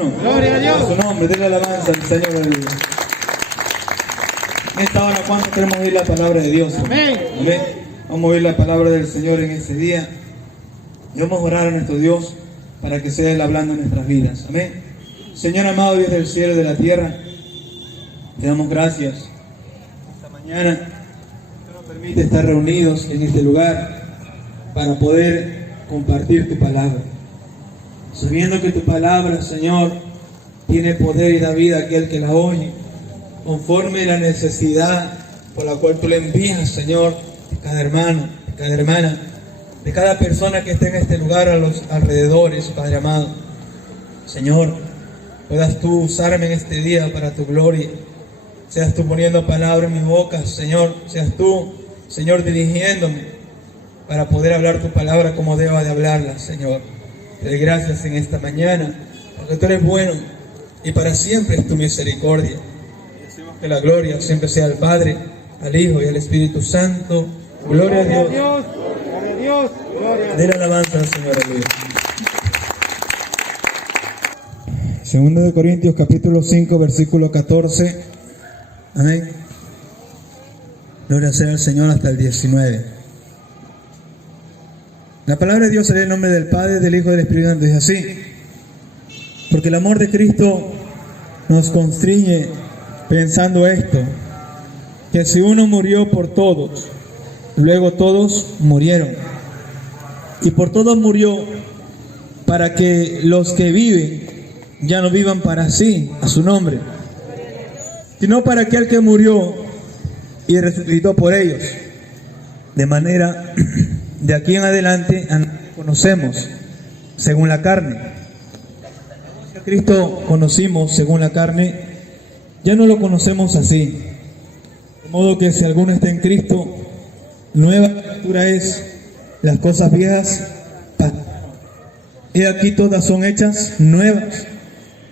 hermano? Gloria a Dios. A su nombre, denle alabanza al Señor, aleluya. En esta hora, ¿cuánto queremos oír la palabra de Dios? Amén. Amén. Vamos a oír la palabra del Señor en ese día. Y vamos a orar a nuestro Dios para que sea Él hablando en nuestras vidas. Amén. Señor amado, Dios del cielo y de la tierra, te damos gracias esta mañana que nos permite estar reunidos en este lugar para poder compartir tu palabra, sabiendo que tu palabra, Señor, tiene poder y da vida a aquel que la oye, conforme la necesidad por la cual tú le envías, Señor, de cada hermano, de cada hermana, de cada persona que esté en este lugar, a los alrededores, Padre amado. Señor, puedas tú usarme en este día para tu gloria. Seas tú poniendo palabra en mi boca, Señor. Seas tú, Señor, dirigiéndome para poder hablar tu palabra como deba de hablarla, Señor. Te doy gracias en esta mañana, porque tú eres bueno y para siempre es tu misericordia. Y decimos que la gloria siempre sea al Padre, al Hijo y al Espíritu Santo. Gloria a Dios. Gloria a Dios. Gloria a Dios. Den alabanza al Señor, aleluya. Segundo de Corintios capítulo 5 versículo 14. Amén. Gloria sea al Señor hasta el 19. La palabra de Dios se lee en nombre del Padre, del Hijo y del Espíritu Santo. Dice así: porque el amor de Cristo nos constriñe pensando esto, que si uno murió por todos, luego todos murieron. Y por todos murió, para que los que viven ya no vivan para sí, a su nombre, sino para aquel que murió y resucitó por ellos. De manera, de aquí en adelante conocemos según la carne. A Cristo conocimos según la carne, ya no lo conocemos así. De modo que si alguno está en Cristo, nueva criatura es. Las cosas viejas pasaron, y aquí todas son hechas nuevas.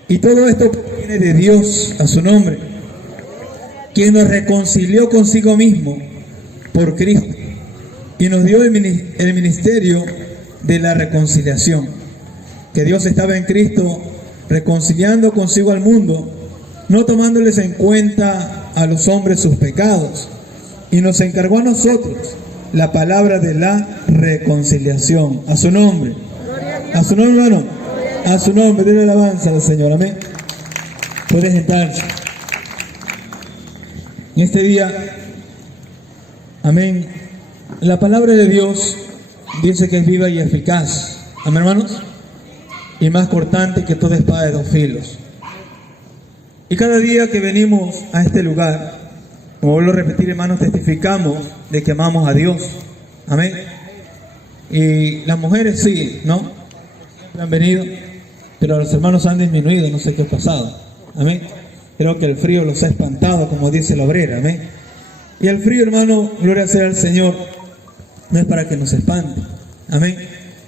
Y todo esto proviene de Dios, a su nombre, quien nos reconcilió consigo mismo por Cristo y nos dio el ministerio de la reconciliación. Que Dios estaba en Cristo reconciliando consigo al mundo, no tomándoles en cuenta a los hombres sus pecados, y nos encargó a nosotros la palabra de la reconciliación. A su nombre. A su nombre, hermano. A su nombre. Denle alabanza al Señor. Amén. Puede sentarse. En este día, amén, la palabra de Dios dice que es viva y eficaz. Amén, hermanos. Y más cortante que toda espada de dos filos. Y cada día que venimos a este lugar, como vuelvo a repetir, hermanos, testificamos de que amamos a Dios. Amén. Y las mujeres sí, ¿no? Siempre han venido, pero los hermanos han disminuido, no sé qué ha pasado. Amén. Creo que el frío los ha espantado, como dice la obrera. Amén. Y el frío, hermano, gloria sea al Señor, no es para que nos espante. Amén.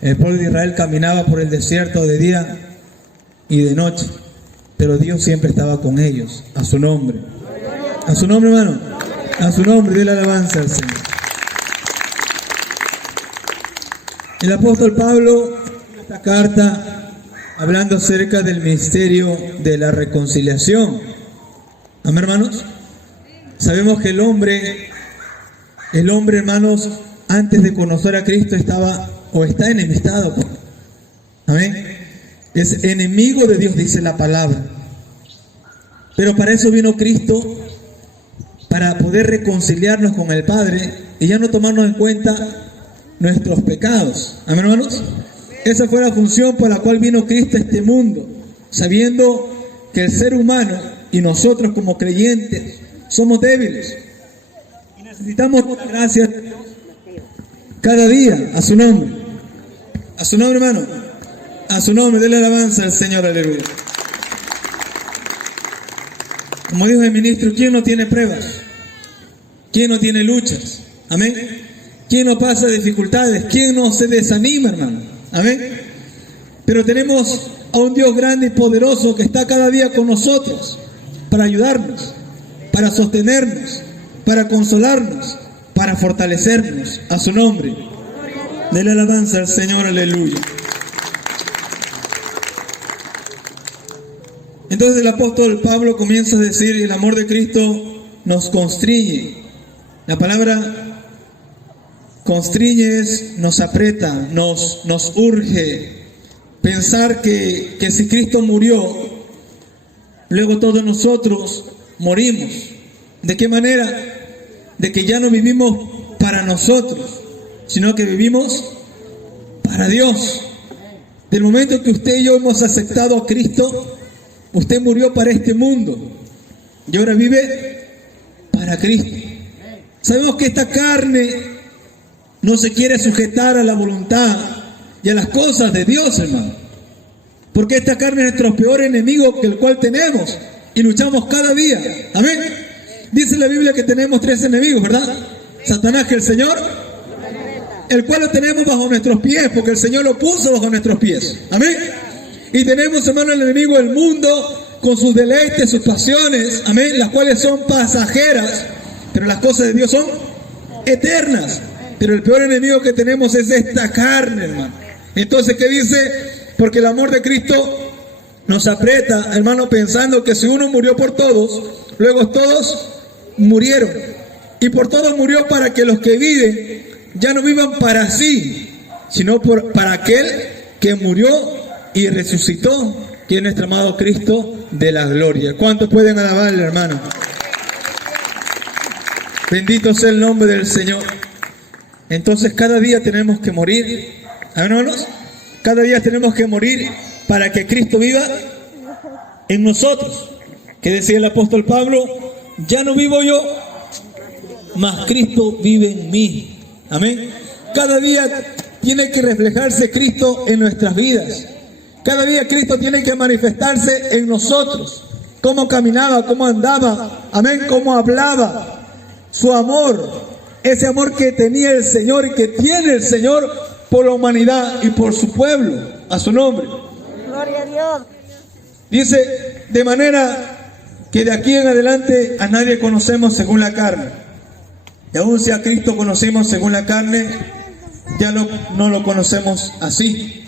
El pueblo de Israel caminaba por el desierto de día y de noche, pero Dios siempre estaba con ellos. A su nombre. A su nombre, hermano. A su nombre, dé la alabanza al Señor. El apóstol Pablo, en esta carta, hablando acerca del misterio de la reconciliación. Amén, hermanos. Sabemos que el hombre, hermanos, antes de conocer a Cristo estaba o está enemistado. Amén. Es enemigo de Dios, dice la palabra. Pero para eso vino Cristo, para poder reconciliarnos con el Padre y ya no tomarnos en cuenta nuestros pecados. Amén, hermanos. Esa fue la función por la cual vino Cristo a este mundo, sabiendo que el ser humano y nosotros como creyentes somos débiles y necesitamos la gracia de Dios cada día. A su nombre. A su nombre, hermano. A su nombre. Denle alabanza al Señor. Aleluya. Como dijo el ministro, ¿quién no tiene pruebas? ¿Quién no tiene luchas? Amén. ¿Quién no pasa dificultades? ¿Quién no se desanima, hermano? Amén. Pero tenemos a un Dios grande y poderoso que está cada día con nosotros para ayudarnos, para sostenernos, para consolarnos, para fortalecernos. A su nombre. Dele alabanza al Señor. Aleluya. Entonces el apóstol Pablo comienza a decir, el amor de Cristo nos constriñe. La palabra constriñe es, nos aprieta, nos urge. Pensar que si Cristo murió, luego todos nosotros morimos. ¿De qué manera? De que ya no vivimos para nosotros, sino que vivimos para Dios. Del momento que usted y yo hemos aceptado a Cristo, usted murió para este mundo y ahora vive para Cristo. Sabemos que esta carne no se quiere sujetar a la voluntad y a las cosas de Dios, hermano, porque esta carne es nuestro peor enemigo, que el cual tenemos y luchamos cada día. Amén. Dice la Biblia que tenemos 3 enemigos, ¿verdad? Satanás, que el Señor, el cual lo tenemos bajo nuestros pies, porque el Señor lo puso bajo nuestros pies. Amén. Y tenemos, hermano, el enemigo del mundo con sus deleites, sus pasiones, amén, las cuales son pasajeras, pero las cosas de Dios son eternas. Pero el peor enemigo que tenemos es esta carne, hermano. Entonces, ¿qué dice? Porque el amor de Cristo nos aprieta, hermano, pensando que si uno murió por todos, luego todos murieron. Y por todos murió para que los que viven ya no vivan para sí, sino para aquel que murió y resucitó, que es nuestro amado Cristo de la gloria. ¿Cuántos pueden alabarle, hermano? Bendito sea el nombre del Señor. Entonces cada día tenemos que morir, hermanos, cada día tenemos que morir para que Cristo viva en nosotros. Que decía el apóstol Pablo, ya no vivo yo, mas Cristo vive en mí. Amén. Cada día tiene que reflejarse Cristo en nuestras vidas. Cada día Cristo tiene que manifestarse en nosotros. Cómo caminaba, cómo andaba, amén, cómo hablaba. Su amor, ese amor que tenía el Señor y que tiene el Señor por la humanidad y por su pueblo, a su nombre. Gloria a Dios. Dice, de manera que de aquí en adelante a nadie conocemos según la carne. Y aún si a Cristo conocemos según la carne, ya no lo conocemos así.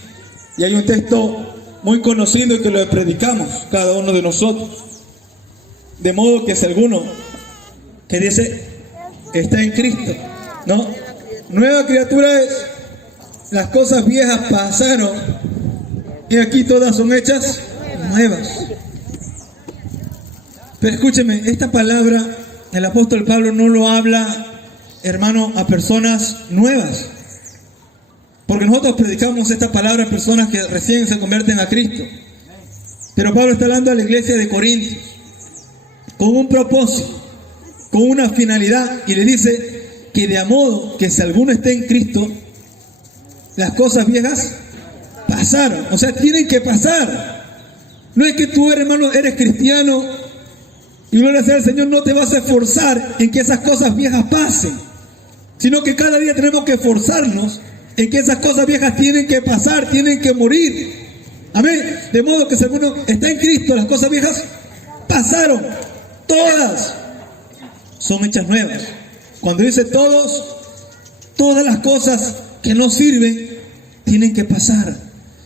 Y hay un texto muy conocido que lo predicamos cada uno de nosotros. De modo que si alguno que dice está en Cristo, ¿no? Nueva criatura es, las cosas viejas pasaron y aquí todas son hechas nuevas. Pero escúcheme, esta palabra el apóstol Pablo no lo habla, hermano, a personas nuevas. Porque nosotros predicamos esta palabra a personas que recién se convierten a Cristo. Pero Pablo está hablando a la iglesia de Corintios con un propósito, con una finalidad, y le dice que de a modo que si alguno está en Cristo, las cosas viejas pasaron. O sea, tienen que pasar. No es que tú, hermano, eres cristiano y gloria sea al Señor, no te vas a esforzar en que esas cosas viejas pasen, sino que cada día tenemos que esforzarnos en que esas cosas viejas tienen que pasar, tienen que morir. Amén. De modo que si alguno está en Cristo, las cosas viejas pasaron. Todas son hechas nuevas. Cuando dice todos, todas las cosas que no sirven tienen que pasar.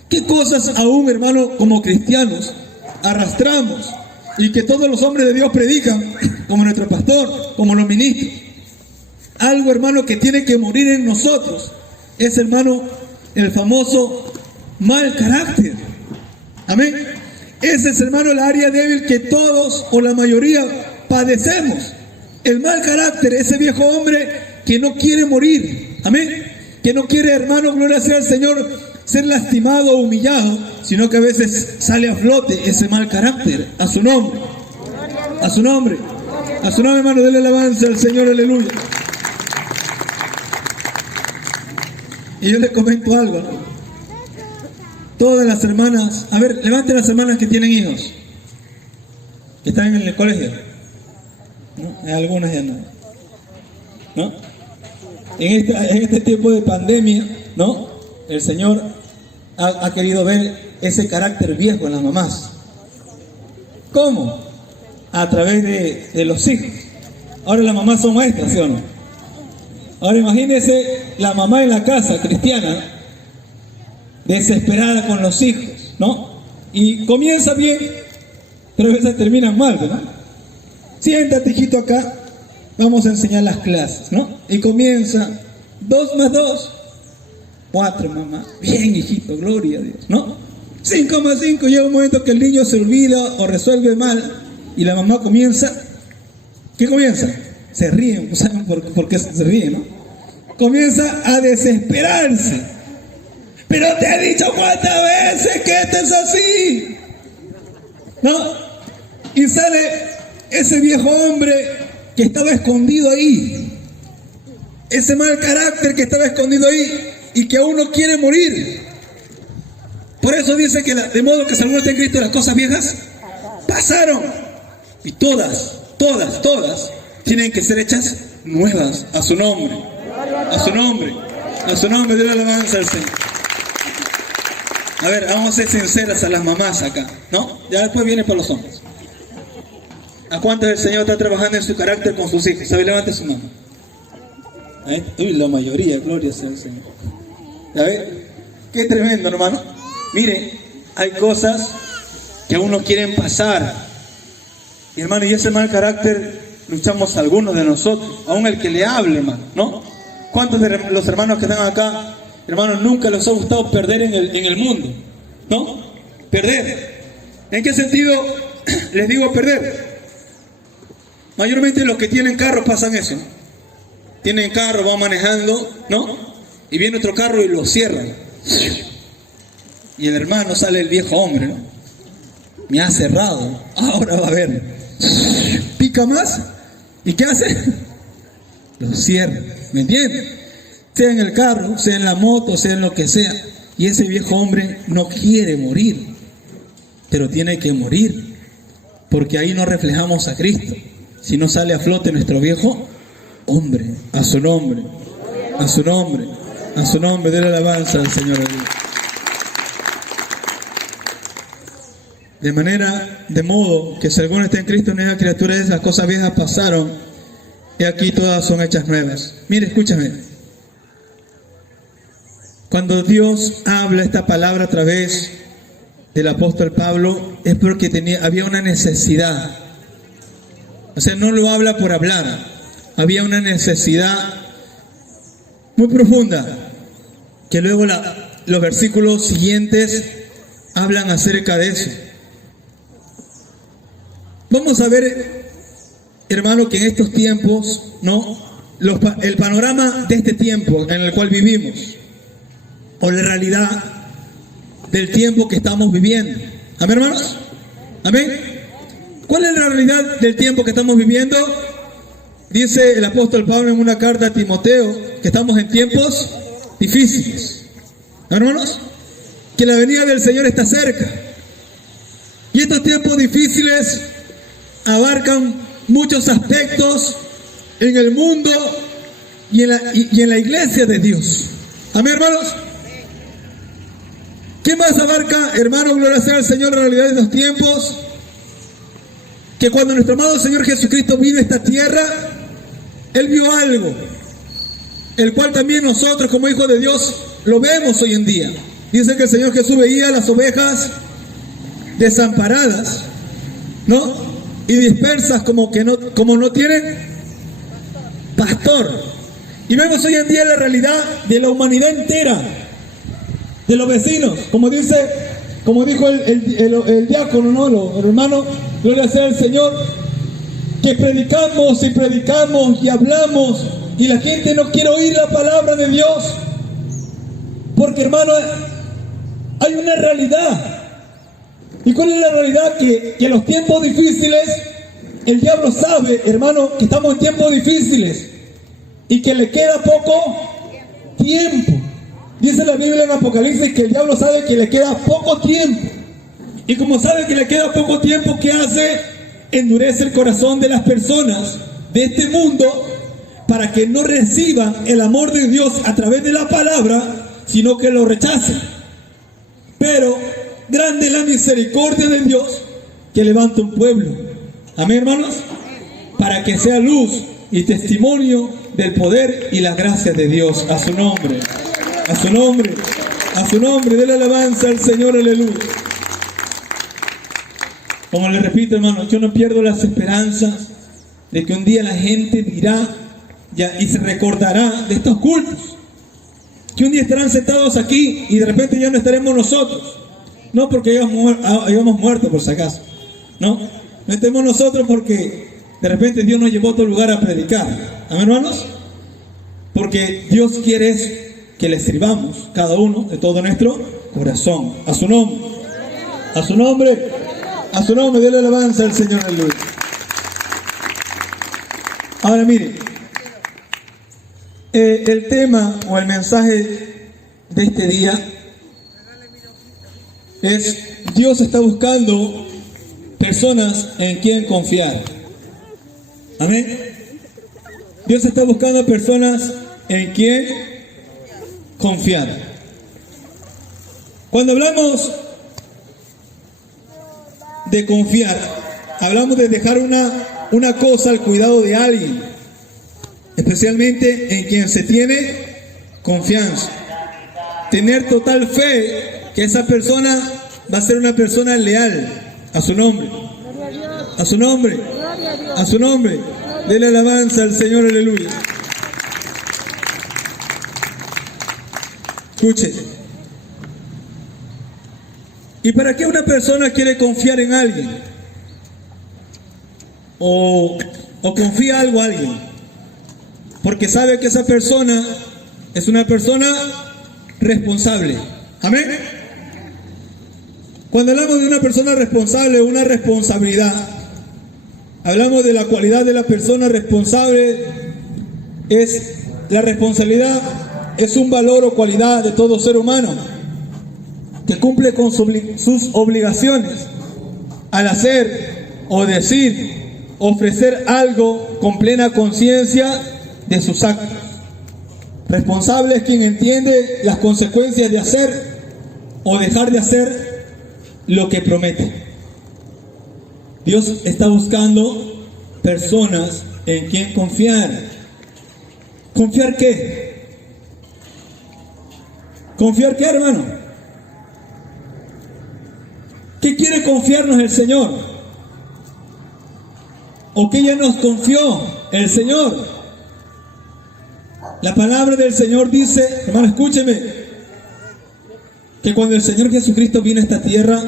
¿Qué cosas aún, hermano, como cristianos arrastramos y que todos los hombres de Dios predican, como nuestro pastor, como los ministros? Algo, hermano, que tiene que morir en nosotros es, hermano, el famoso mal carácter. Amén. Ese es, hermano, el área débil que todos o la mayoría padecemos. El mal carácter, ese viejo hombre que no quiere morir. Amén. Que no quiere, hermano, gloria sea al Señor, ser lastimado o humillado, sino que a veces sale a flote ese mal carácter. A su nombre. A su nombre. A su nombre, hermano, denle alabanza al Señor, aleluya. Y yo les comento algo, ¿no? Todas las hermanas, a ver, levanten las hermanas que tienen hijos, que están en el colegio, ¿no? Hay algunas ya no. En este tiempo de pandemia, ¿no? El Señor ha querido ver ese carácter viejo en las mamás. ¿Cómo? A través de los hijos. Ahora las mamás son maestras, ¿sí o no? Ahora imagínense la mamá en la casa cristiana, desesperada con los hijos, ¿no? Y comienza bien, pero a veces terminan mal, ¿verdad? Siéntate, hijito, acá, vamos a enseñar las clases, ¿no? Y comienza, 2 más 2, 4, mamá. Bien, hijito, gloria a Dios, ¿no? 5 más 5, llega un momento que el niño se olvida o resuelve mal y la mamá comienza, ¿qué comienza? Se ríen, ¿saben por qué se ríen, no? Comienza a desesperarse. Pero te he dicho cuántas veces que esto es así, ¿no? Y sale ese viejo hombre que estaba escondido ahí, ese mal carácter que estaba escondido ahí y que aún no quiere morir. Por eso dice que de modo que si alguno está en Cristo, las cosas viejas pasaron y todas tienen que ser hechas nuevas a su nombre, de la alabanza al Señor. A ver, vamos a ser sinceras a las mamás acá, ¿no? Ya después viene para los hombres. ¿A cuántos el Señor está trabajando en su carácter con sus hijos? ¿Sabe? Levante su mano. Uy, la mayoría, gloria sea al Señor. ¿Ya ve? Qué tremendo, hermano. Mire, hay cosas que aún no quieren pasar. Y hermano, y ese mal carácter luchamos algunos de nosotros, aún el que le hable, hermano, ¿no? ¿Cuántos de los hermanos que están acá, hermanos, nunca les ha gustado perder en el mundo? ¿No? Perder. ¿En qué sentido les digo perder? Mayormente los que tienen carro pasan eso, ¿no? Tienen carro, van manejando, ¿no? Y viene otro carro y lo cierran. Y el hermano sale el viejo hombre, ¿no? Me ha cerrado, ahora va a ver. Pica más. ¿Y qué hace? Lo cierra, ¿me entiendes? Sea en el carro, sea en la moto, sea en lo que sea. Y ese viejo hombre no quiere morir, pero tiene que morir, porque ahí no reflejamos a Cristo. Si no sale a flote nuestro viejo hombre, a su nombre, de la alabanza al Señor. De modo que si alguno está en Cristo, nueva criatura es, las cosas viejas pasaron, y aquí todas son hechas nuevas. Mire, escúchame. Cuando Dios habla esta palabra a través del apóstol Pablo, es porque había una necesidad. O sea, no lo habla por hablar. Había una necesidad muy profunda, que luego los versículos siguientes hablan acerca de eso. Vamos a ver, hermano, que en estos tiempos, ¿no? El panorama de este tiempo en el cual vivimos, o la realidad del tiempo que estamos viviendo. ¿Amén, hermanos? ¿Amén? ¿Cuál es la realidad del tiempo que estamos viviendo? Dice el apóstol Pablo en una carta a Timoteo que estamos en tiempos difíciles. ¿Amén, hermanos? Que la venida del Señor está cerca. Y estos tiempos difíciles abarcan muchos aspectos en el mundo y en la iglesia de Dios. Amén, hermanos. ¿Qué más abarca, hermano, gloria sea al Señor, la realidad de los tiempos? Que cuando nuestro amado Señor Jesucristo vino a esta tierra, Él vio algo, el cual también nosotros como hijos de Dios lo vemos hoy en día. Dice que el Señor Jesús veía las ovejas desamparadas, ¿no? Y dispersas como no tienen pastor. Y vemos hoy en día la realidad de la humanidad entera, de los vecinos, como dijo el diácono, ¿no? Los hermanos, gloria sea al Señor, que predicamos y hablamos y la gente no quiere oír la palabra de Dios, porque, hermano, hay una realidad. ¿Y cuál es la realidad? Que en los tiempos difíciles, el diablo sabe, hermano, que estamos en tiempos difíciles y que le queda poco tiempo. Dice la Biblia en Apocalipsis que el diablo sabe que le queda poco tiempo. Y como sabe que le queda poco tiempo, ¿qué hace? Endurece el corazón de las personas de este mundo para que no reciban el amor de Dios a través de la palabra, sino que lo rechacen. Pero grande es la misericordia de Dios que levanta un pueblo. Amén, hermanos. Para que sea luz y testimonio del poder y la gracia de Dios. A su nombre. De la alabanza al Señor, aleluya. Como les repito, hermano, yo no pierdo las esperanzas de que un día la gente dirá ya, y se recordará de estos cultos. Que un día estarán sentados aquí y de repente ya no estaremos nosotros. No porque hayamos muerto, por si acaso. No estemos nosotros porque de repente Dios nos llevó a otro lugar a predicar. ¿Amén, hermanos? Porque Dios quiere es que le sirvamos cada uno de todo nuestro corazón. A su nombre. A su nombre. A su nombre. Déle alabanza al Señor. Aleluya. Ahora miren. El tema o el mensaje de este día es: Dios está buscando personas en quien confiar. Amén. Dios está buscando personas en quien confiar. Cuando hablamos de confiar, hablamos de dejar una cosa al cuidado de alguien, especialmente en quien se tiene confianza. Tener total fe que esa persona va a ser una persona leal a su nombre. A su nombre. A su nombre. Dele alabanza al Señor, aleluya. Escuche. ¿Y para qué una persona quiere confiar en alguien? O confía algo a alguien. Porque sabe que esa persona es una persona responsable. Amén. Cuando hablamos de una persona responsable, una responsabilidad, hablamos de la cualidad de la persona responsable. La responsabilidad es un valor o cualidad de todo ser humano que cumple con sus obligaciones al hacer o decir, ofrecer algo con plena conciencia de sus actos. Responsable es quien entiende las consecuencias de hacer o dejar de hacer lo que promete. Dios está buscando personas en quien confiar. ¿Confiar qué? ¿Confiar qué, hermano? ¿Qué quiere confiarnos el Señor? ¿O qué ya nos confió el Señor? La palabra del Señor dice, hermano, escúcheme, que cuando el Señor Jesucristo vino a esta tierra,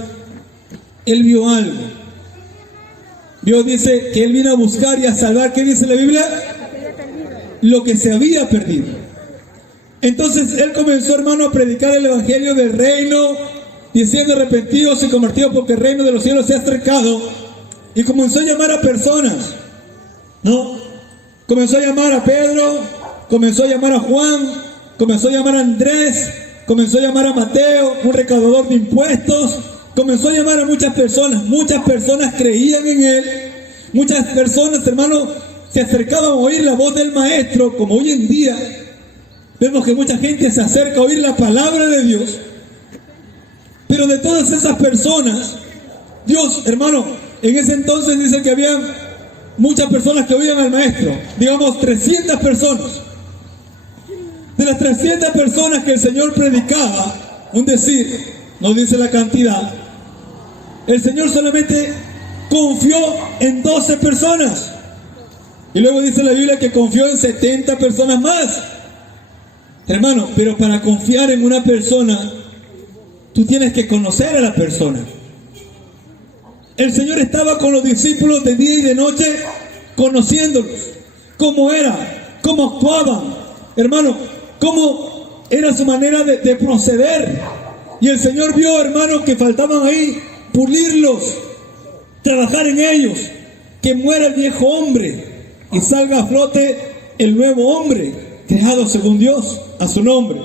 Él vio algo. Dios dice que Él vino a buscar y a salvar, ¿qué dice la Biblia? Lo que se había perdido. Entonces Él comenzó, hermano, a predicar el evangelio del reino, diciendo: arrepentidos y convertidos porque el reino de los cielos se ha acercado. Y comenzó a llamar a personas, ¿no? Comenzó a llamar a Pedro, comenzó a llamar a Juan, comenzó a llamar a Andrés, comenzó a llamar a Mateo, un recaudador de impuestos. Comenzó a llamar a muchas personas creían en Él, muchas personas, hermanos, se acercaban a oír la voz del Maestro, como hoy en día vemos que mucha gente se acerca a oír la palabra de Dios. Pero de todas esas personas, Dios, hermano, en ese entonces dice que había muchas personas que oían al Maestro, digamos 300 personas. De las 300 personas que el Señor predicaba, un decir, no dice la cantidad, el Señor solamente confió en 12 personas. Y luego dice la Biblia que confió en 70 personas más. Hermano, pero para confiar en una persona, tú tienes que conocer a la persona. El Señor estaba con los discípulos de día y de noche, conociéndolos, cómo era, cómo actuaban, hermano, cómo era su manera de proceder. Y el Señor vio, hermano, que faltaban ahí pulirlos, trabajar en ellos, que muera el viejo hombre y salga a flote el nuevo hombre, creado según Dios, a su nombre,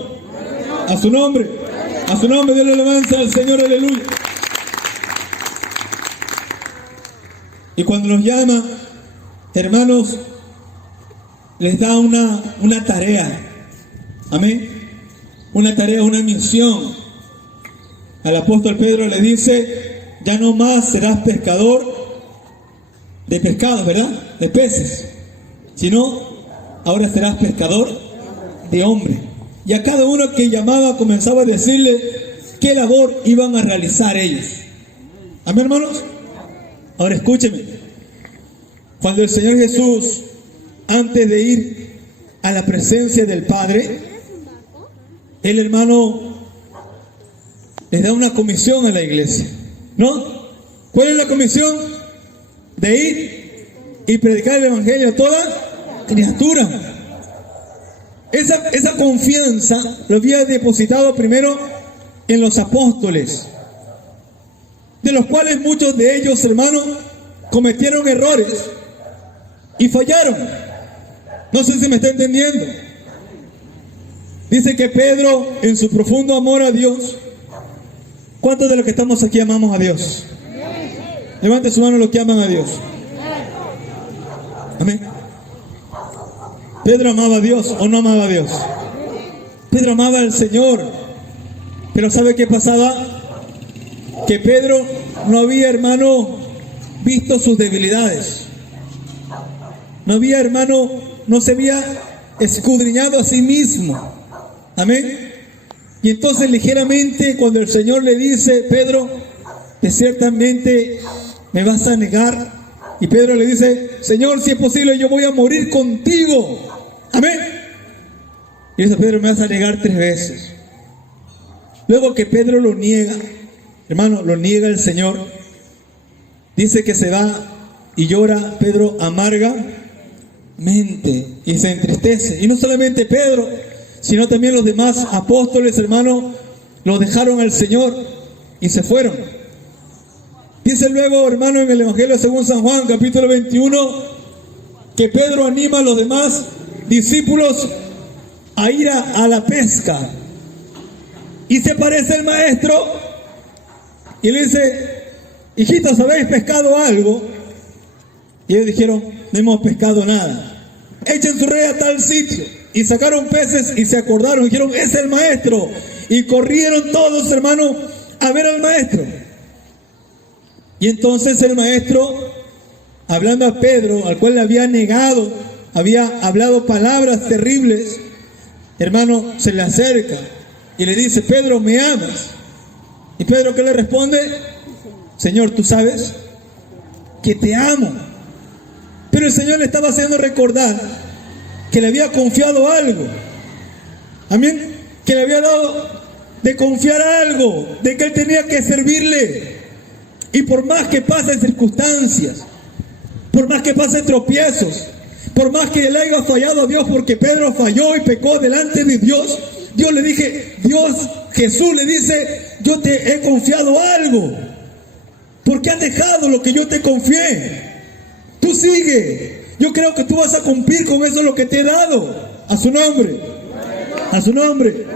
a su nombre, a su nombre. Dios le alabanza al Señor, aleluya. Y cuando nos llama, hermanos, les da una tarea, amén, una tarea, una misión. Al apóstol Pedro le dice: ya no más serás pescador de pescados, ¿verdad? De peces, sino ahora serás pescador de hombres. Y a cada uno que llamaba comenzaba a decirle qué labor iban a realizar ellos. Amén, hermanos. Ahora escúcheme. Cuando el Señor Jesús, antes de ir a la presencia del Padre, el hermano le da una comisión a la iglesia, ¿no? ¿Cuál es la comisión? De ir y predicar el evangelio a toda criatura. Esa confianza lo había depositado primero en los apóstoles, de los cuales muchos de ellos, hermanos, cometieron errores y fallaron. No sé si me está entendiendo. Dice que Pedro, en su profundo amor a Dios, ¿cuántos de los que estamos aquí amamos a Dios? Levante su mano los que aman a Dios. Amén. ¿Pedro amaba a Dios o no amaba a Dios? Pedro amaba al Señor. Pero ¿sabe qué pasaba? Que Pedro no había, hermano, visto sus debilidades. No había, hermano, no se había escudriñado a sí mismo. Amén. Y entonces ligeramente cuando el Señor le dice, Pedro, que ciertamente me vas a negar. Y Pedro le dice, Señor, si es posible yo voy a morir contigo. Amén. Y dice, Pedro, me vas a negar 3 veces. Luego que Pedro lo niega, hermano, lo niega el Señor. Dice que se va y llora Pedro amargamente y se entristece. Y no solamente Pedro, sino también los demás apóstoles, hermano, lo dejaron al Señor y se fueron. Dice luego, hermano, en el Evangelio según San Juan, capítulo 21, que Pedro anima a los demás discípulos a ir a la pesca. Y se aparece el maestro y le dice, hijitos, ¿habéis pescado algo? Y ellos dijeron, no hemos pescado nada. Echen su red a tal sitio. Y sacaron peces y se acordaron, dijeron, es el maestro. Y corrieron todos, hermanos, a ver al maestro. Y entonces el maestro, hablando a Pedro, al cual le había negado, había hablado palabras terribles, hermano, se le acerca y le dice, Pedro, ¿me amas? Y Pedro, ¿qué le responde? Señor, tú sabes que te amo. Pero el Señor le estaba haciendo recordar que le había confiado algo. Amén. Que le había dado de confiar algo, de que él tenía que servirle. Y por más que pasen circunstancias, por más que pasen tropiezos, por más que le haya fallado a Dios, porque Pedro falló y pecó delante de Dios, Jesús le dice, yo te he confiado algo, porque has dejado lo que yo te confié. Tú sigue, yo creo que tú vas a cumplir con eso lo que te he dado. A su nombre, a su nombre,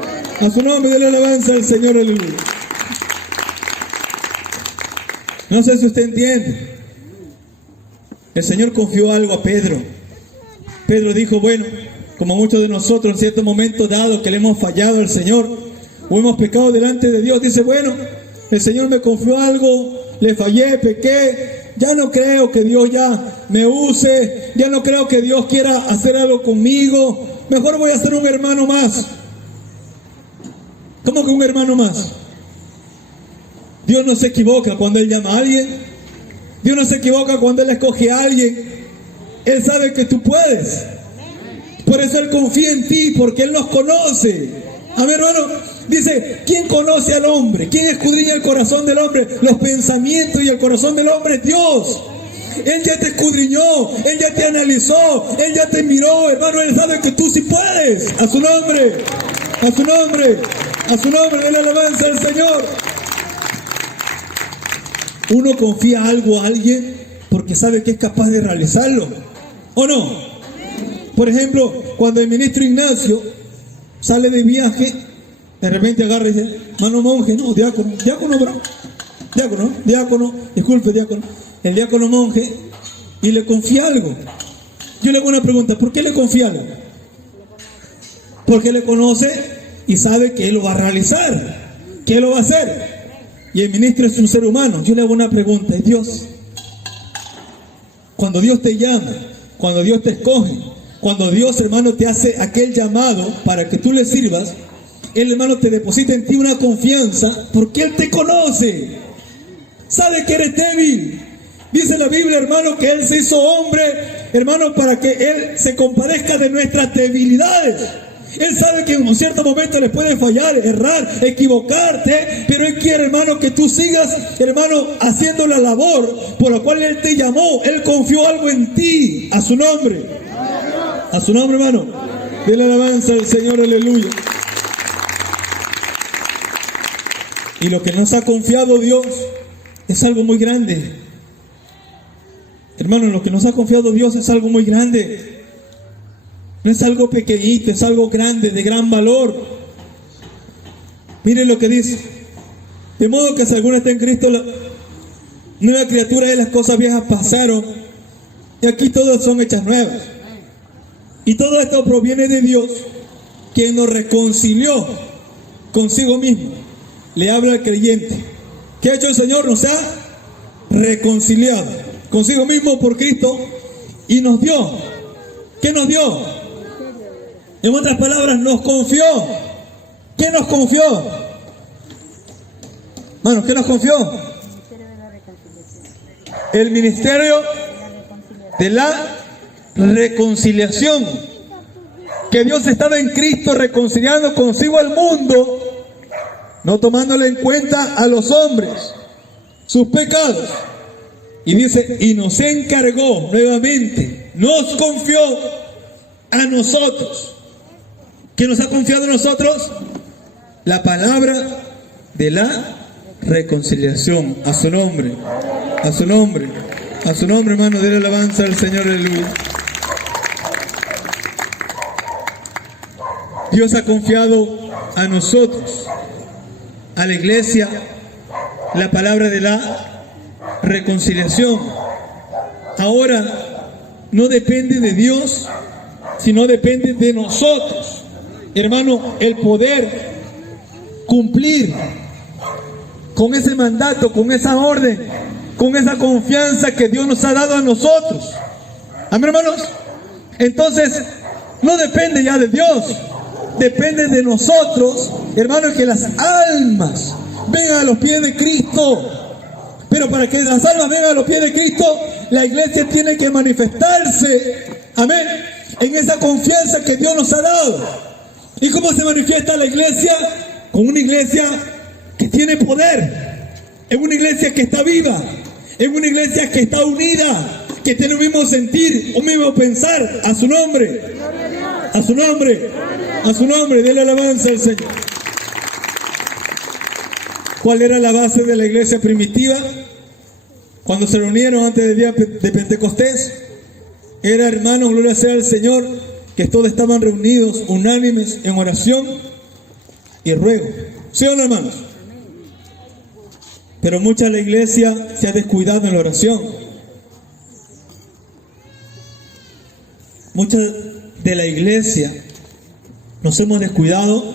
a su nombre, de la alabanza al Señor, aleluya. No sé si usted entiende. El Señor confió algo a Pedro. Pedro dijo, bueno, como muchos de nosotros en cierto momento dado que le hemos fallado al Señor o hemos pecado delante de Dios, dice, bueno, el Señor me confió algo, le fallé, pequé, ya no creo que Dios ya me use, ya no creo que Dios quiera hacer algo conmigo, mejor voy a ser un hermano más. ¿Cómo que un hermano más? Dios no se equivoca cuando Él llama a alguien. Dios no se equivoca cuando Él escoge a alguien. Él sabe que tú puedes. Por eso Él confía en ti, porque Él nos conoce. Amén, hermano. Dice, ¿quién conoce al hombre? ¿Quién escudriña el corazón del hombre? Los pensamientos y el corazón del hombre es Dios. Él ya te escudriñó, Él ya te analizó, Él ya te miró, hermano. Él sabe que tú sí puedes. A su nombre, a su nombre, a su nombre, de la alabanza al Señor. Uno confía algo a alguien porque sabe que es capaz de realizarlo, ¿o no? Por ejemplo, cuando el ministro Ignacio sale de viaje, de repente agarra y dice, mano monje, no, diácono, bro, diácono, disculpe, diácono, el diácono monje, y le confía algo. Yo le hago una pregunta, ¿por qué le confía algo? Porque le conoce y sabe que él lo va a realizar, que él lo va a hacer. Y el ministro es un ser humano. Yo le hago una pregunta, es Dios. Cuando Dios te llama, cuando Dios te escoge, cuando Dios, hermano, te hace aquel llamado para que tú le sirvas, Él, hermano, te deposita en ti una confianza porque Él te conoce. Sabe que eres débil. Dice la la Biblia, hermano, que Él se hizo hombre, hermano, para que Él se compadezca de nuestras debilidades. Él sabe que en un cierto momento le puede fallar, errar, equivocarte, pero Él quiere, hermano, que tú sigas, hermano, haciendo la labor por la cual Él te llamó. Él confió algo en ti, a su nombre. A su nombre, hermano. Dele alabanza al Señor, aleluya. Y lo que nos ha confiado Dios es algo muy grande. Hermano, lo que nos ha confiado Dios es algo muy grande. No es algo pequeñito, es algo grande, de gran valor. Miren lo que dice. De modo que si alguno está en Cristo, la nueva criatura, de las cosas viejas pasaron, y aquí todas son hechas nuevas. Y todo esto proviene de Dios, quien nos reconcilió consigo mismo. Le habla al creyente. ¿Qué ha hecho el Señor? Nos ha reconciliado consigo mismo por Cristo y nos dio. ¿Qué nos dio? En otras palabras, nos confió. ¿Qué nos confió? Hermanos, ¿qué nos confió? El ministerio de la reconciliación. Que Dios estaba en Cristo reconciliando consigo al mundo, no tomándole en cuenta a los hombres sus pecados. Y dice, y nos encargó nuevamente, nos confió a nosotros. ¿Qué nos ha confiado a nosotros? La palabra de la reconciliación. A su nombre, a su nombre, a su nombre, hermano, de la alabanza al Señor, aleluya. Dios ha confiado a nosotros, a la iglesia, la palabra de la reconciliación. Ahora no depende de Dios, sino depende de nosotros, hermano, el poder cumplir con ese mandato, con esa orden, con esa confianza que Dios nos ha dado a nosotros. Amén, hermanos. Entonces no depende ya de Dios, depende de nosotros, hermanos, que las almas vengan a los pies de Cristo. Pero para que las almas vengan a los pies de Cristo, la iglesia tiene que manifestarse, amén, en esa confianza que Dios nos ha dado. ¿Y cómo se manifiesta la iglesia? Con una iglesia que tiene poder, en una iglesia que está viva, en una iglesia que está unida, que tiene un mismo sentir, un mismo pensar. A su nombre, a su nombre, a su nombre, déle alabanza al Señor. ¿Cuál era la base de la iglesia primitiva? Cuando se reunieron antes del día de Pentecostés, era, hermanos, gloria sea al Señor, que todos estaban reunidos, unánimes, en oración y ruego. ¿Sí o no, hermanos? Pero mucha de la iglesia se ha descuidado en la oración. Mucha de la iglesia nos hemos descuidado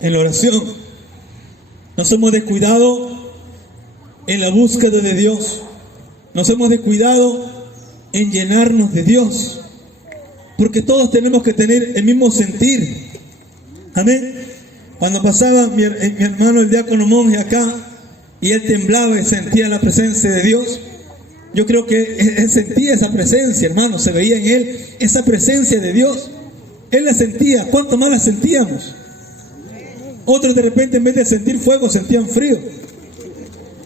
en la oración. Nos hemos descuidado en la búsqueda de Dios. Nos hemos descuidado en llenarnos de Dios. Porque todos tenemos que tener el mismo sentir. Amén. Cuando pasaba mi hermano el diácono monje acá, y él temblaba y sentía la presencia de Dios, yo creo que él sentía esa presencia, hermano. Se veía en él esa presencia de Dios. Él la sentía. ¿Cuánto más la sentíamos? Otros de repente, en vez de sentir fuego, sentían frío.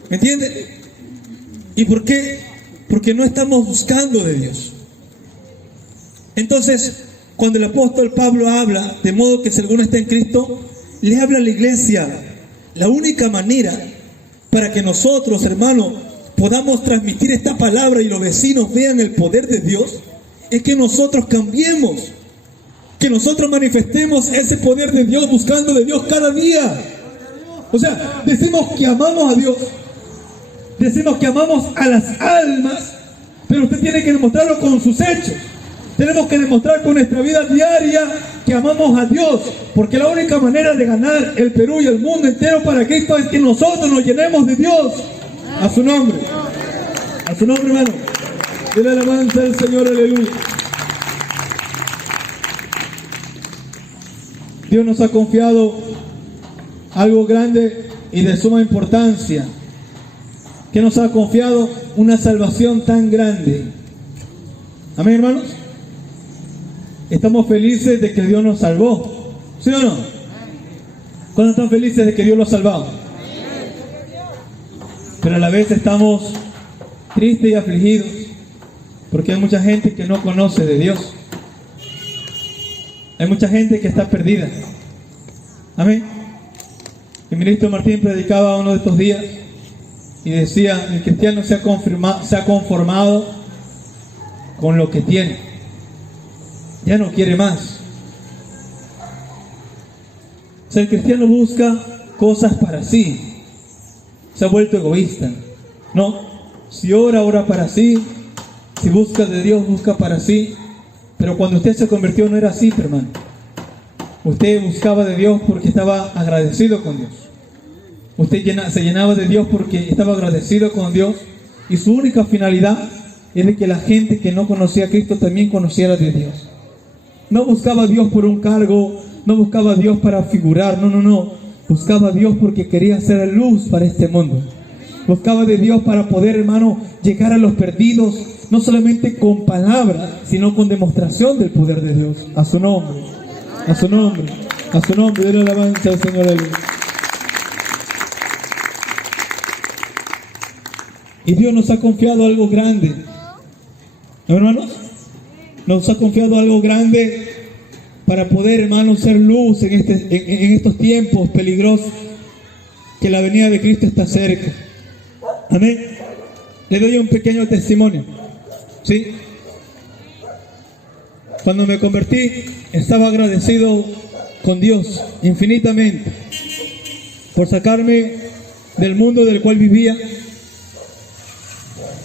¿Me entiende? ¿Y por qué? Porque no estamos buscando de Dios. Entonces, cuando el apóstol Pablo habla, de modo que si alguno está en Cristo, le habla a la iglesia. La única manera para que nosotros, hermanos, podamos transmitir esta palabra y los vecinos vean el poder de Dios, es que nosotros cambiemos, que nosotros manifestemos ese poder de Dios, buscando de Dios cada día. O sea, decimos que amamos a Dios, decimos que amamos a las almas, pero usted tiene que demostrarlo con sus hechos. Tenemos que demostrar con nuestra vida diaria que amamos a Dios, porque la única manera de ganar el Perú y el mundo entero para Cristo es que nosotros nos llenemos de Dios. A su nombre, hermano. Dele alabanza al Señor, aleluya. Dios nos ha confiado algo grande y de suma importancia. ¿Qué nos ha confiado? una salvación tan grande. Amén, hermanos. Estamos felices de que Dios nos salvó, ¿sí o no? ¿Cuántos están felices de que Dios los ha salvado? Pero a la vez estamos tristes y afligidos porque hay mucha gente que no conoce de Dios. Hay mucha gente que está perdida. Amén. El ministro Martín predicaba uno de estos días y decía: el cristiano se ha conformado con lo que tiene, ya no quiere más. O sea, el cristiano busca cosas para sí, se ha vuelto egoísta. No, si ora, ora para sí, si busca de Dios, busca para sí. Pero cuando usted se convirtió no era así, hermano. Usted buscaba de Dios porque estaba agradecido con Dios. Usted se llenaba de Dios porque estaba agradecido con Dios. Y su única finalidad es de que la gente que no conocía a Cristo también conociera de Dios. No buscaba a Dios por un cargo, no buscaba a Dios para figurar, no. Buscaba a Dios porque quería ser luz para este mundo. Buscaba de Dios para poder, hermano, llegar a los perdidos, no solamente con palabras, sino con demostración del poder de Dios. A su nombre, a su nombre, a su nombre, de la alabanza al Señor. Aleluya. Y Dios nos ha confiado algo grande, hermanos. Nos ha confiado algo grande para poder, hermanos, ser luz en estos tiempos peligrosos, que la venida de Cristo está cerca. Amén. Le doy un pequeño testimonio. ¿Sí? Cuando me convertí, estaba agradecido con Dios infinitamente por sacarme del mundo del cual vivía.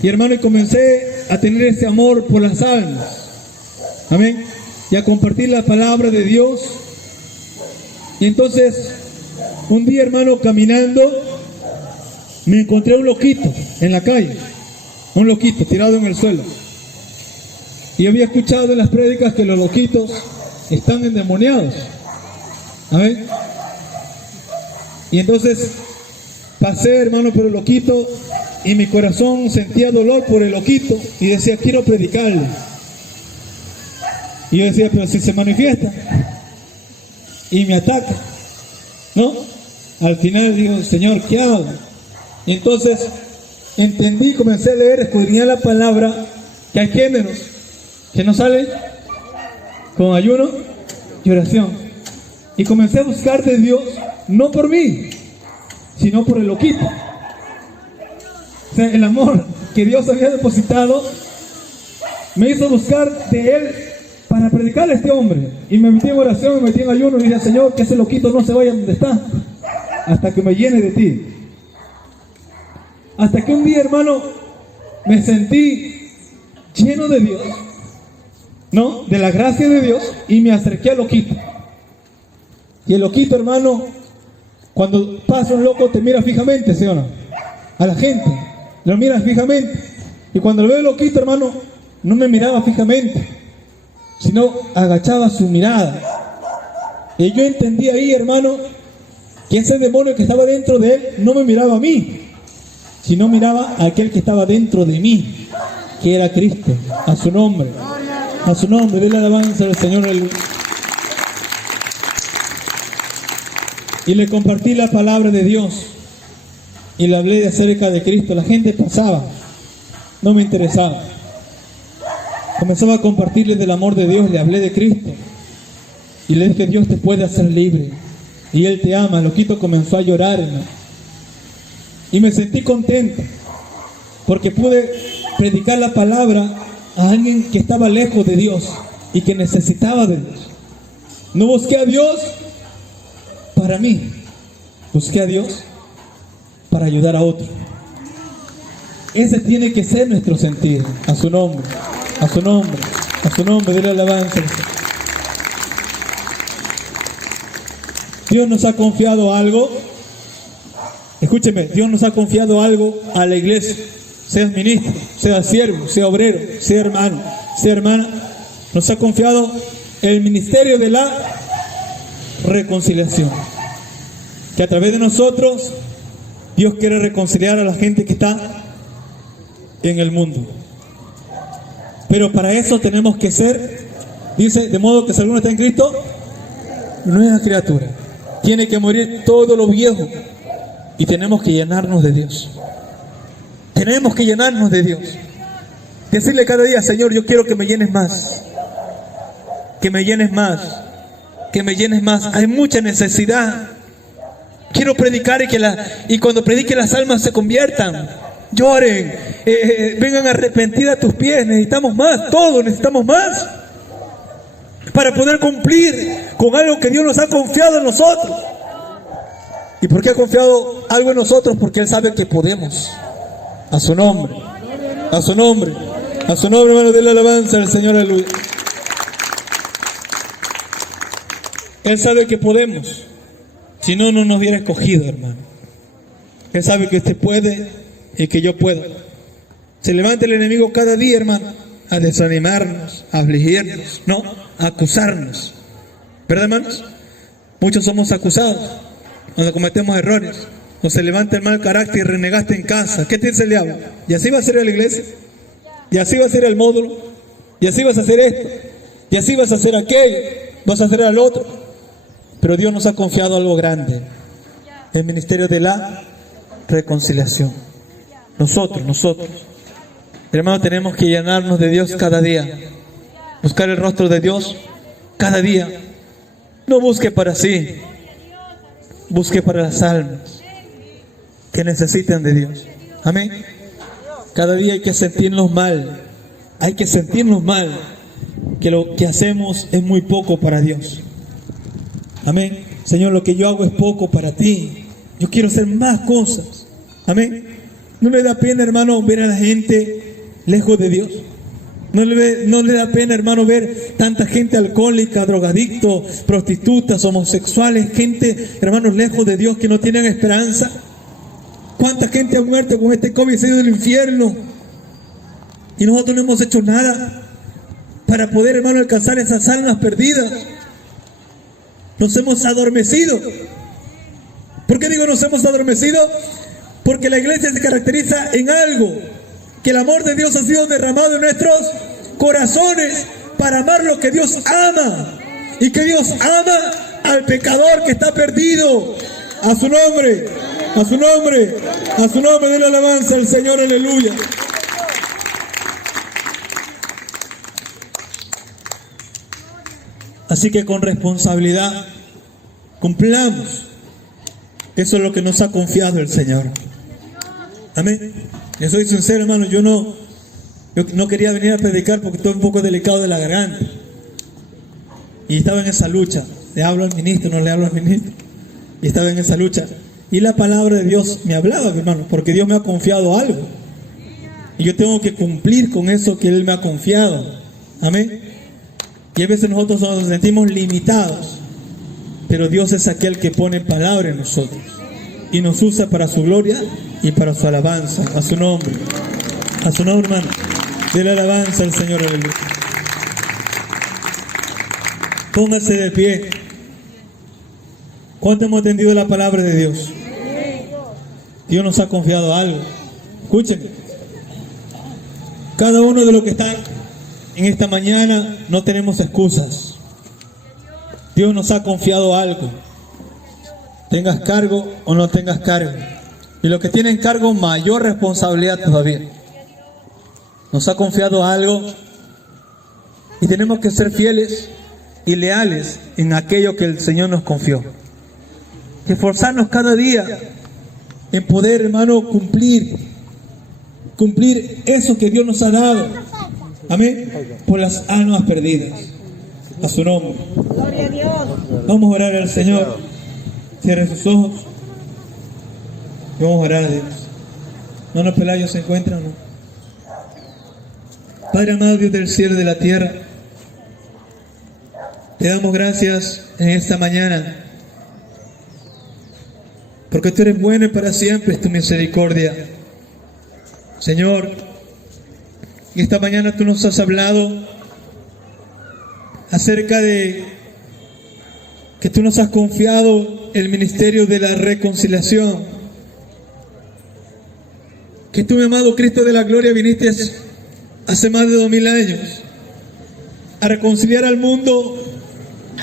Y hermano, y comencé a tener ese amor por las almas. Amén. Y a compartir la palabra de Dios. Y entonces, un día, hermano, caminando, me encontré un loquito en la calle. Un loquito tirado en el suelo. Y había escuchado en las prédicas que los loquitos están endemoniados. Amén. Y entonces pasé, hermano, por el loquito, y mi corazón sentía dolor por el loquito y decía: quiero predicarle. Y yo decía: pero si se manifiesta y me ataca, ¿no? Al final digo: Señor, ¿qué hago? Y entonces entendí, comencé a leer, escudriñar la palabra, que hay géneros que no salen con ayuno y oración. Y comencé a buscar de Dios, no por mí, sino por el loquito. O sea, el amor que Dios había depositado me hizo buscar de Él para predicarle a este hombre. Y me metí en oración, me metí en ayuno y dije: Señor, que ese loquito no se vaya donde está, hasta que me llene de ti. Hasta que un día, hermano, me sentí lleno de Dios, ¿no? De la gracia de Dios, y me acerqué al loquito. Y el loquito, hermano, cuando pasa un loco te mira fijamente, ¿sí o no? A la gente, lo mira fijamente. Y cuando lo veo el loquito, hermano, no me miraba fijamente, sino agachaba su mirada. Y yo entendí ahí, hermano, que ese demonio que estaba dentro de él no me miraba a mí, sino miraba a aquel que estaba dentro de mí, que era Cristo. A su nombre, de la alabanza del Señor. Y le compartí la palabra de Dios y le hablé acerca de Cristo. La gente pasaba, no me interesaba. Comenzaba a compartirle del amor de Dios, le hablé de Cristo y le dije: Dios te puede hacer libre y Él te ama. El loquito comenzó a llorar, ¿no? Y me sentí contento porque pude predicar la palabra a alguien que estaba lejos de Dios y que necesitaba de Dios. No busqué a Dios para mí, busqué a Dios para ayudar a otro. Ese tiene que ser nuestro sentir. A su nombre, a su nombre, a su nombre, de la alabanza. Dios nos ha confiado algo. Escúcheme, Dios nos ha confiado algo a la iglesia. Seas ministro, seas siervo, sea obrero, sea hermano, sea hermana. Nos ha confiado el ministerio de la reconciliación. Que a través de nosotros Dios quiere reconciliar a la gente que está en el mundo. Pero para eso tenemos que ser, dice, de modo que si alguno está en Cristo, nueva criatura. Tiene que morir todo lo viejo y tenemos que llenarnos de Dios. Tenemos que llenarnos de Dios. Decirle cada día: Señor, yo quiero que me llenes más. Que me llenes más. Que me llenes más. Hay mucha necesidad. Quiero predicar y cuando predique las almas se conviertan, lloren, vengan arrepentidas a tus pies. Necesitamos más, todos necesitamos más para poder cumplir con algo que Dios nos ha confiado en nosotros. ¿Y por qué ha confiado algo en nosotros? Porque Él sabe que podemos. A su nombre, a su nombre, a su nombre, hermano, de la alabanza al Señor, aleluya. Él sabe que podemos. Si no, no nos hubiera escogido, hermano. Él sabe que usted puede y que yo puedo. Se levanta el enemigo cada día, hermano, a desanimarnos, a afligirnos, no, a acusarnos. ¿Verdad, hermanos? Muchos somos acusados cuando cometemos errores. O se levanta el mal carácter y renegaste en casa. ¿Qué te dice el diablo? Y así vas a ir a la iglesia. Y así vas a ir al módulo. Y así vas a hacer esto. Y así vas a hacer aquello. Vas a hacer al otro. Pero Dios nos ha confiado algo grande: el ministerio de la reconciliación. Nosotros, hermanos, tenemos que llenarnos de Dios cada día. Buscar el rostro de Dios cada día. No busque para sí, busque para las almas que necesitan de Dios. Amén. Cada día hay que sentirnos mal. Hay que sentirnos mal que lo que hacemos es muy poco para Dios. Amén. Señor, lo que yo hago es poco para ti. Yo quiero hacer más cosas. Amén. ¿No le da pena, hermano, ver a la gente lejos de Dios? ¿No le da pena, hermano, ver tanta gente alcohólica, drogadictos, prostitutas, homosexuales, gente, hermanos, lejos de Dios, que no tienen esperanza? ¿Cuánta gente ha muerto con este COVID, se ha ido del infierno? Y nosotros no hemos hecho nada para poder, hermano, alcanzar esas almas perdidas. Nos hemos adormecido. ¿Por qué digo nos hemos adormecido? Porque la iglesia se caracteriza en algo: que el amor de Dios ha sido derramado en nuestros corazones para amar lo que Dios ama. Y que Dios ama al pecador que está perdido. A su nombre, a su nombre, a su nombre de la alabanza al Señor, aleluya. Así que con responsabilidad cumplamos. Eso es lo que nos ha confiado el Señor. Amén. Yo soy sincero, hermano, yo no quería venir a predicar porque estoy un poco delicado de la garganta. Y estaba en esa lucha. Le hablo al ministro, no le hablo al ministro. Y estaba en esa lucha. Y la palabra de Dios me hablaba, hermano, porque Dios me ha confiado algo. Y yo tengo que cumplir con eso que Él me ha confiado. Amén. Y a veces nosotros nos sentimos limitados, pero Dios es aquel que pone palabra en nosotros y nos usa para su gloria y para su alabanza. A su nombre, hermano, de la alabanza al Señor, aleluya. Póngase de pie. ¿Cuánto hemos entendido la palabra de Dios? Dios nos ha confiado algo. Escuchen, cada uno de los que están en esta mañana no tenemos excusas. Dios nos ha confiado algo. Tengas cargo o no tengas cargo. Y los que tienen cargo, mayor responsabilidad todavía. Nos ha confiado algo y tenemos que ser fieles y leales en aquello que el Señor nos confió. Que esforzarnos cada día en poder, hermano, cumplir eso que Dios nos ha dado. Amén. Por las almas perdidas. A su nombre. Gloria a Dios. Vamos a orar al Señor. Cierre sus ojos. Y vamos a orar a Dios. ¿Hermano Pelayo se encuentra o no? Padre amado, Dios del cielo y de la tierra, te damos gracias en esta mañana, porque tú eres bueno y para siempre es tu misericordia. Señor, y esta mañana tú nos has hablado acerca de que tú nos has confiado el ministerio de la reconciliación, que tú, mi amado Cristo de la gloria, viniste hace más de 2000 años a reconciliar al mundo,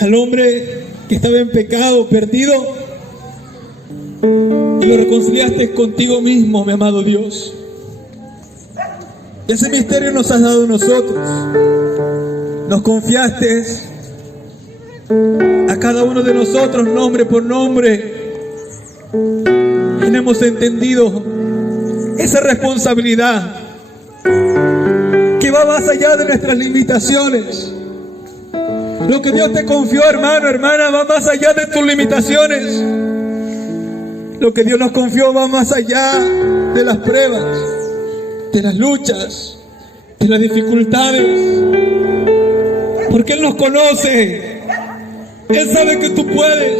al hombre que estaba en pecado, perdido, y lo reconciliaste contigo mismo, mi amado Dios. Ese misterio nos has dado a nosotros. Nos confiaste a cada uno de nosotros, nombre por nombre, y no hemos entendido esa responsabilidad que va más allá de nuestras limitaciones. Lo que Dios te confió, hermano, hermana, va más allá de tus limitaciones. Lo que Dios nos confió va más allá de las pruebas, de las luchas, de las dificultades. Porque Él nos conoce. Él sabe que tú puedes.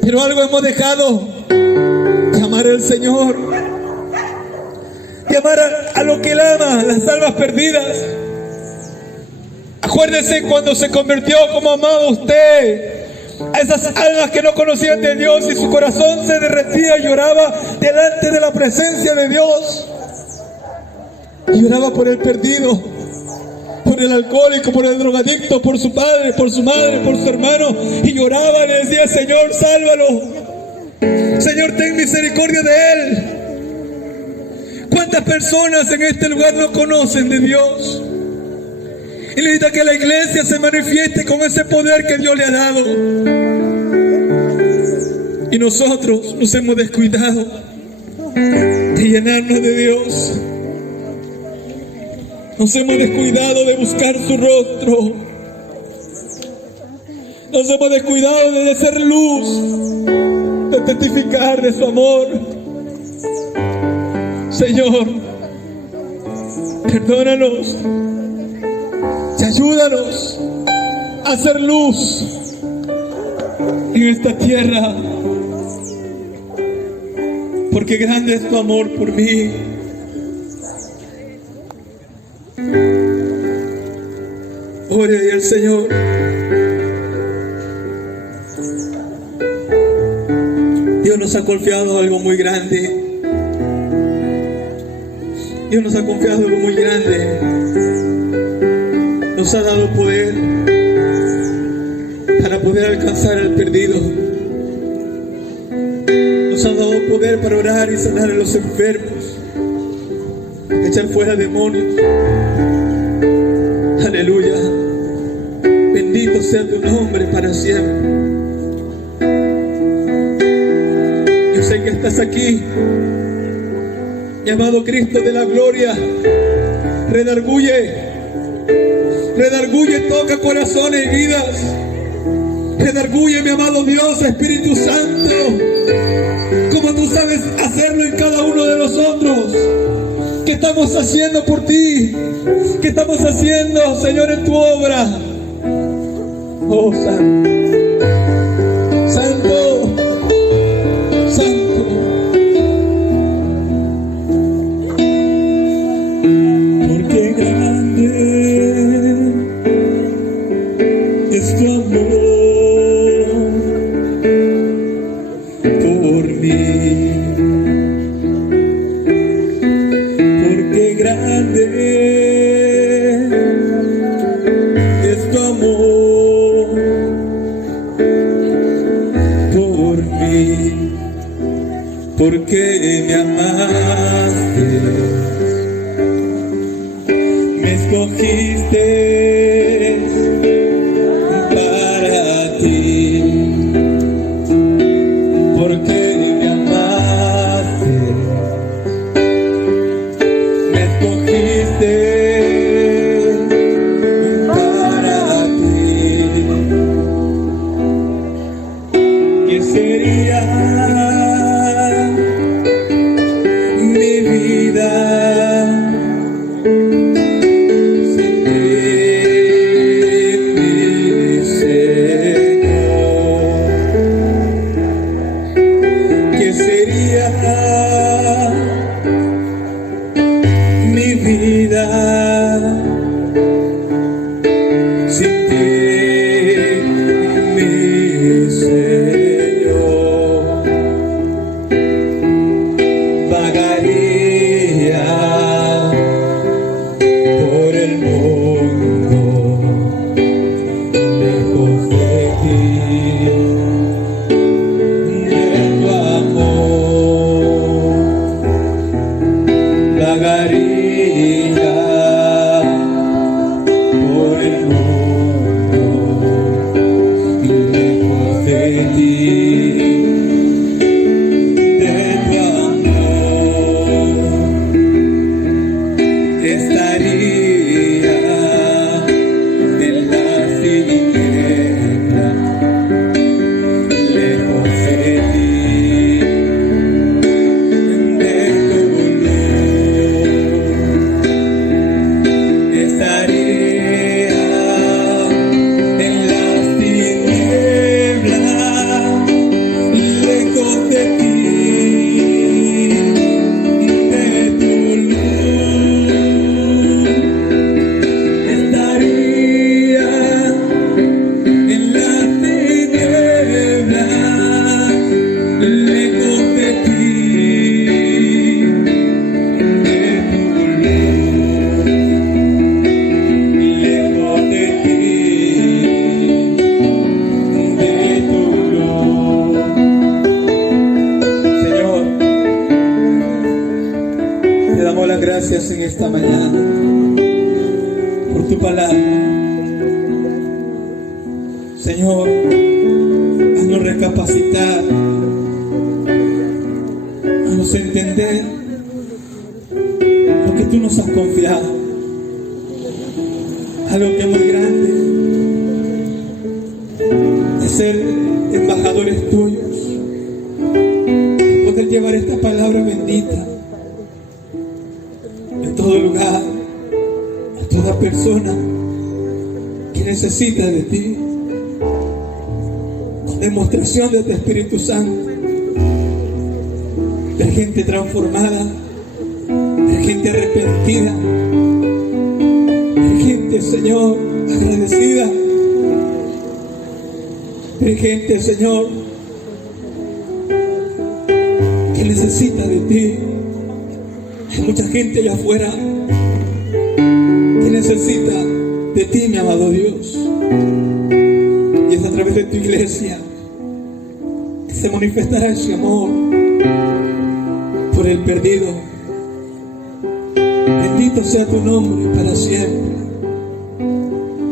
Pero algo hemos dejado: llamar al Señor, llamar a lo que Él ama, las almas perdidas. Acuérdese cuando se convirtió, como amaba usted a esas almas que no conocían de Dios, y su corazón se derretía y lloraba delante de la presencia de Dios. Y lloraba por el perdido, por el alcohólico, por el drogadicto, por su padre, por su madre, por su hermano, y lloraba y le decía: Señor, sálvalo, Señor, ten misericordia de él. ¿Cuántas personas en este lugar no conocen de Dios? Y necesita que la iglesia se manifieste con ese poder que Dios le ha dado. Y nosotros nos hemos descuidado de llenarnos de Dios. Nos hemos descuidado de buscar su rostro. Nos hemos descuidado de ser luz, de testificar de su amor. Señor, perdónanos y ayúdanos a hacer luz en esta tierra, porque grande es tu amor por mí. Ore al Señor. Dios nos ha confiado algo muy grande. Dios nos ha confiado algo muy grande. Nos ha dado poder para poder alcanzar al perdido. Nos ha dado poder para orar y sanar a los enfermos, echar fuera demonios. Aleluya. Bendito sea tu nombre para siempre. Yo sé que estás aquí, mi amado Cristo de la gloria. Redarguye, toca corazones y vidas. Redarguye, mi amado Dios, Espíritu Santo, como tú sabes hacerlo en cada uno de nosotros. ¿Qué estamos haciendo por ti? ¿Qué estamos haciendo, Señor, en tu obra? Oh, Santo, Santo, Santo. Porque grande es tu amor por mí. Porque grande es tu amor por mí, porque me amaste, me escogiste para ti, porque me amaste, me escogiste para ti. ¿Qué sería mi vida sin ti? estaría por el mundo y lejos de ti, de tu amor. Estaría en las tinieblas, lejos de ti, de tu luz. Estaría en las tinieblas, lejos de ti, de tu luz. Estaría en las tinieblas, lejos de ti, de tu luz, lejos de ti, de tu luz. Señor, te damos las gracias en esta mañana por tu palabra. Señor, haznos recapacitar, haznos entender lo que tú nos has confiado, algo que es muy grande, de ser embajadores tuyos, y poder llevar esta palabra bendita en todo lugar, a toda persona que necesita de ti, con demostración de tu Espíritu Santo, de gente transformada, de gente arrepentida, de gente, Señor, agradecida, de gente, Señor, que necesita de ti. Hay mucha gente allá afuera que necesita de ti, mi amado Dios, y es a través de tu iglesia que se manifestará ese amor por el perdido. Bendito sea tu nombre para siempre.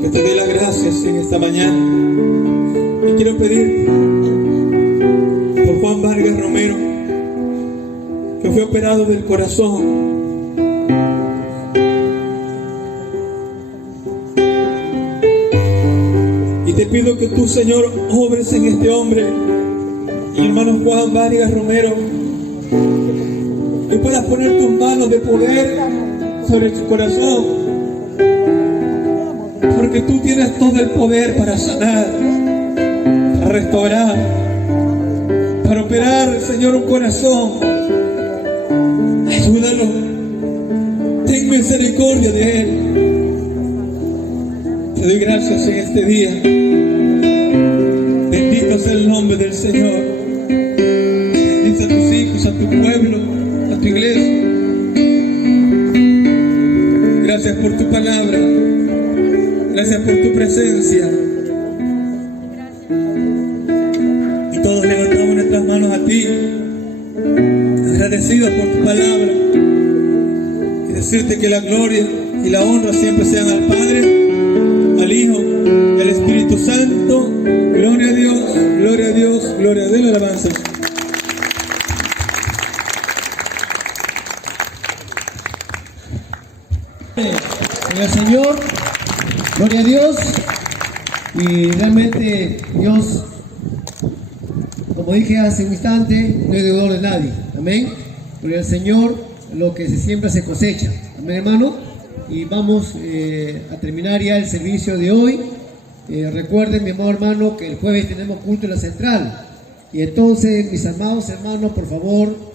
Que te dé las gracias en esta mañana. Y quiero pedirte por Juan Vargas Romero, que fue operado del corazón. Y te pido que tú, Señor, obres en este hombre, mi hermano Juan Vargas Romero, que puedas poner tus manos de poder sobre su corazón, porque tú tienes todo el poder para sanar, para restaurar, para operar, Señor, un corazón. Ayúdalo, ten misericordia de él. Te doy gracias en este día. Bendito sea el nombre del Señor. Bendice a tus hijos, a tu pueblo, a tu iglesia. Gracias por tu palabra. Gracias por tu presencia. Y todos levantamos nuestras manos a ti, agradecidos por tu palabra, y decirte que la gloria y la honra siempre sean al Padre, al Hijo y al Espíritu Santo. Gloria a Dios, gloria a Dios, gloria a Dios, alabanza. Gloria al Señor, gloria a Dios. Y realmente Dios, como dije hace un instante, no es deudor de nadie. Amén. Gloria al Señor, lo que se siembra se cosecha. Amén, hermano. Y vamos a terminar ya el servicio de hoy. Recuerden, mi amado hermano, que el jueves tenemos culto en la central. Y entonces, mis amados hermanos, por favor,